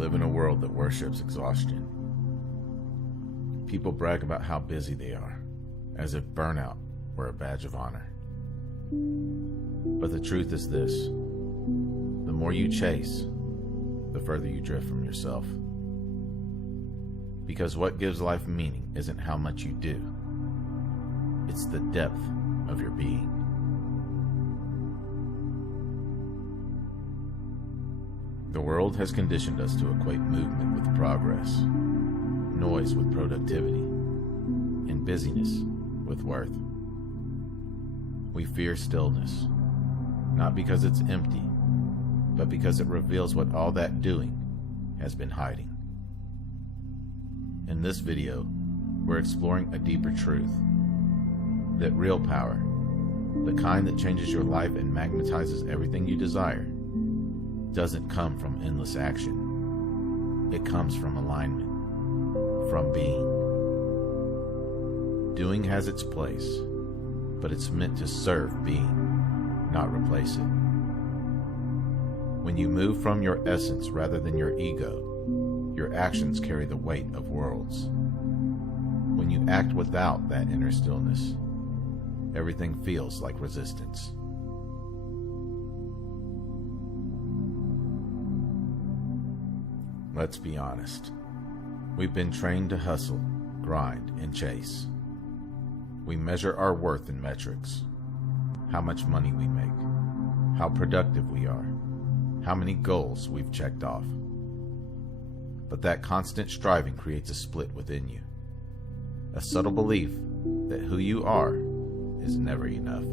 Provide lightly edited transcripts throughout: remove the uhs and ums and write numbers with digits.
live in a world that worships exhaustion. People brag about how busy they are, as if burnout were a badge of honor. But the truth is this: the more you chase, the further you drift from yourself. Because what gives life meaning isn't how much you do, it's the depth of your being. The world has conditioned us to equate movement with progress, noise with productivity, and busyness with worth. We fear stillness, not because it's empty, but because it reveals what all that doing has been hiding. In this video, we're exploring a deeper truth: that real power, the kind that changes your life and magnetizes everything you desire, doesn't come from endless action. It comes from alignment, from being. Doing has its place, but it's meant to serve being, not replace it. When you move from your essence rather than your ego, your actions carry the weight of worlds. When you act without that inner stillness, everything feels like resistance. Let's be honest. We've been trained to hustle, grind, and chase. We measure our worth in metrics: how much money we make, how productive we are, how many goals we've checked off. But that constant striving creates a split within you, a subtle belief that who you are is never enough.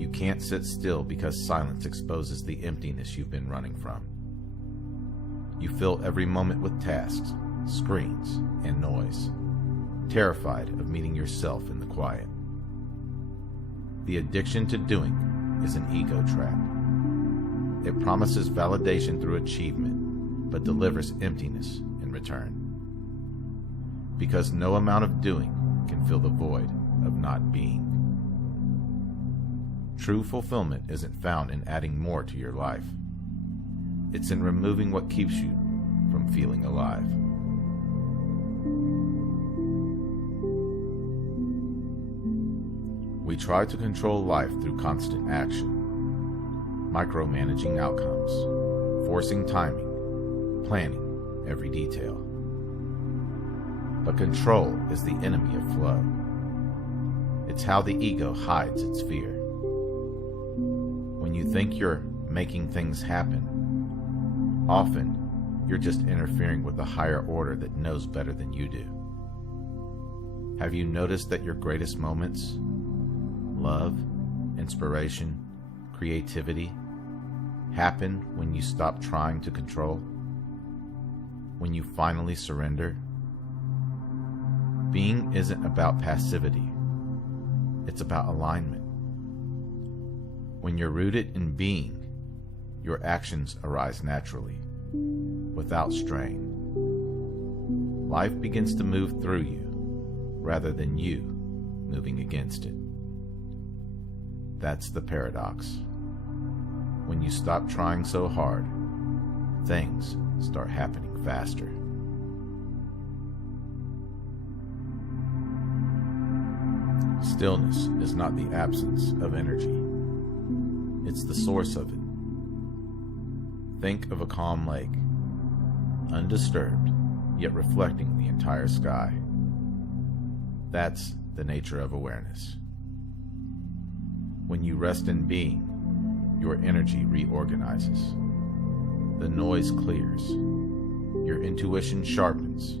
You can't sit still because silence exposes the emptiness you've been running from. You fill every moment with tasks, screens, and noise, terrified of meeting yourself in the quiet. The addiction to doing is an ego trap. It promises validation through achievement, but delivers emptiness in return. Because no amount of doing can fill the void of not being. True fulfillment isn't found in adding more to your life. It's in removing what keeps you from feeling alive. We try to control life through constant action, micromanaging outcomes, forcing timing, planning every detail. But control is the enemy of flow. It's how the ego hides its fear. When you think you're making things happen, often you're just interfering with a higher order that knows better than you do. Have you noticed that your greatest moments, love, inspiration, creativity, happen when you stop trying to control? When you finally surrender? Being isn't about passivity. It's about alignment. When you're rooted in being, your actions arise naturally, without strain. Life begins to move through you, rather than you moving against it. That's the paradox. When you stop trying so hard, things start happening faster. Stillness is not the absence of energy. It's the source of it. Think of a calm lake, undisturbed, yet reflecting the entire sky. That's the nature of awareness. When you rest in being, your energy reorganizes. The noise clears. Your intuition sharpens.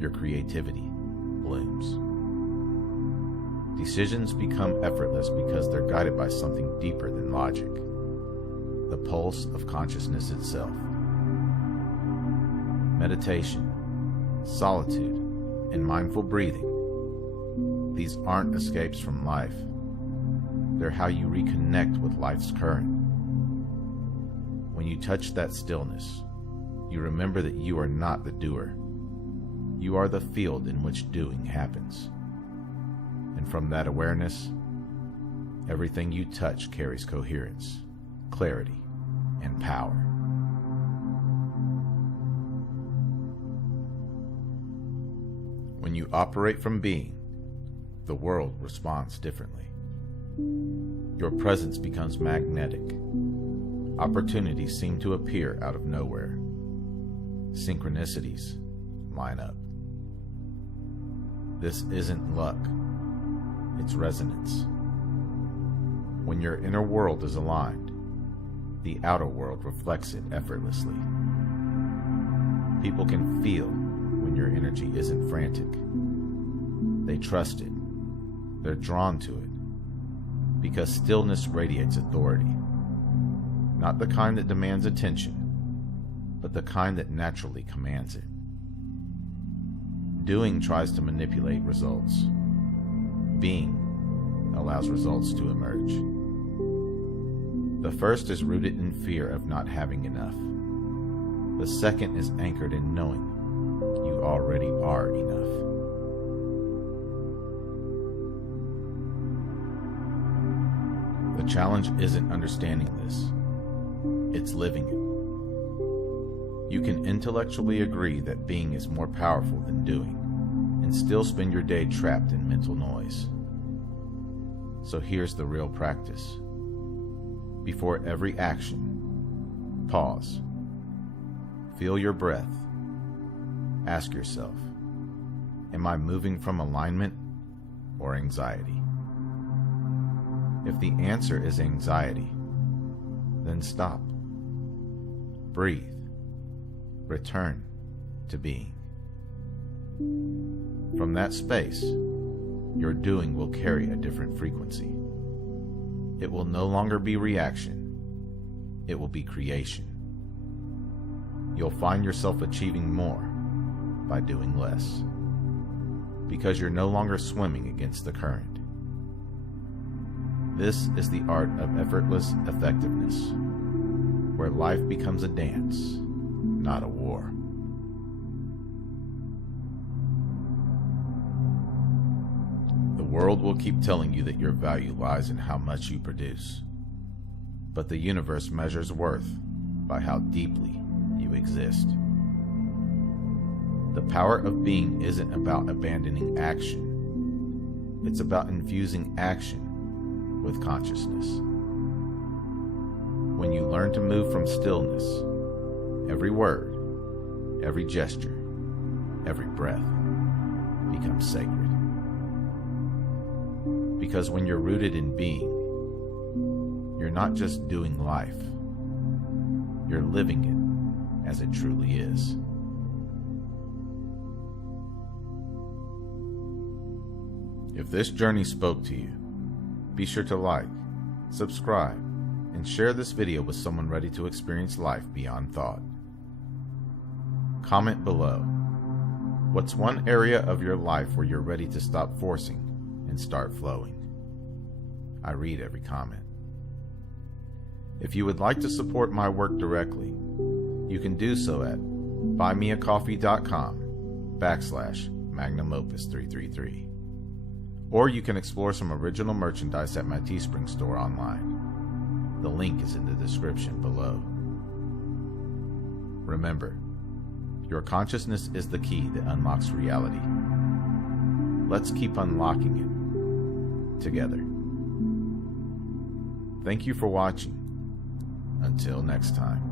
Your creativity blooms. Decisions become effortless because they're guided by something deeper than logic: the pulse of consciousness itself. Meditation, solitude, and mindful breathing, these aren't escapes from life. They're how you reconnect with life's current. When you touch that stillness, you remember that you are not the doer. You are the field in which doing happens. And from that awareness, everything you touch carries coherence, clarity, and power. When you operate from being, the world responds differently. Your presence becomes magnetic. Opportunities seem to appear out of nowhere. Synchronicities line up. This isn't luck, it's resonance. When your inner world is aligned, the outer world reflects it effortlessly. People can feel when your energy isn't frantic. They trust it. They're drawn to it. Because stillness radiates authority. Not the kind that demands attention, but the kind that naturally commands it. Doing tries to manipulate results. Being allows results to emerge. The first is rooted in fear of not having enough. The second is anchored in knowing you already are enough. The challenge isn't understanding this, it's living it. You can intellectually agree that being is more powerful than doing, and still spend your day trapped in mental noise. So here's the real practice. Before every action, pause. Feel your breath. Ask yourself, am I moving from alignment or anxiety? If the answer is anxiety, then stop. Breathe. Return to being. From that space, your doing will carry a different frequency. It will no longer be reaction. It will be creation. You'll find yourself achieving more by doing less, because you're no longer swimming against the current. This is the art of effortless effectiveness, where life becomes a dance, not a war. The world will keep telling you that your value lies in how much you produce, but the universe measures worth by how deeply you exist. The power of being isn't about abandoning action. It's about infusing action with consciousness. When you learn to move from stillness, every word, every gesture, every breath becomes sacred. Because when you're rooted in being, you're not just doing life, you're living it as it truly is. If this journey spoke to you, be sure to like, subscribe, and share this video with someone ready to experience life beyond thought. Comment below. What's one area of your life where you're ready to stop forcing and start flowing? I read every comment. If you would like to support my work directly, you can do so at buymeacoffee.com/magnumopus333. Or you can explore some original merchandise at my Teespring store online. The link is in the description below. Remember, your consciousness is the key that unlocks reality. Let's keep unlocking it together. Thank you for watching. Until next time.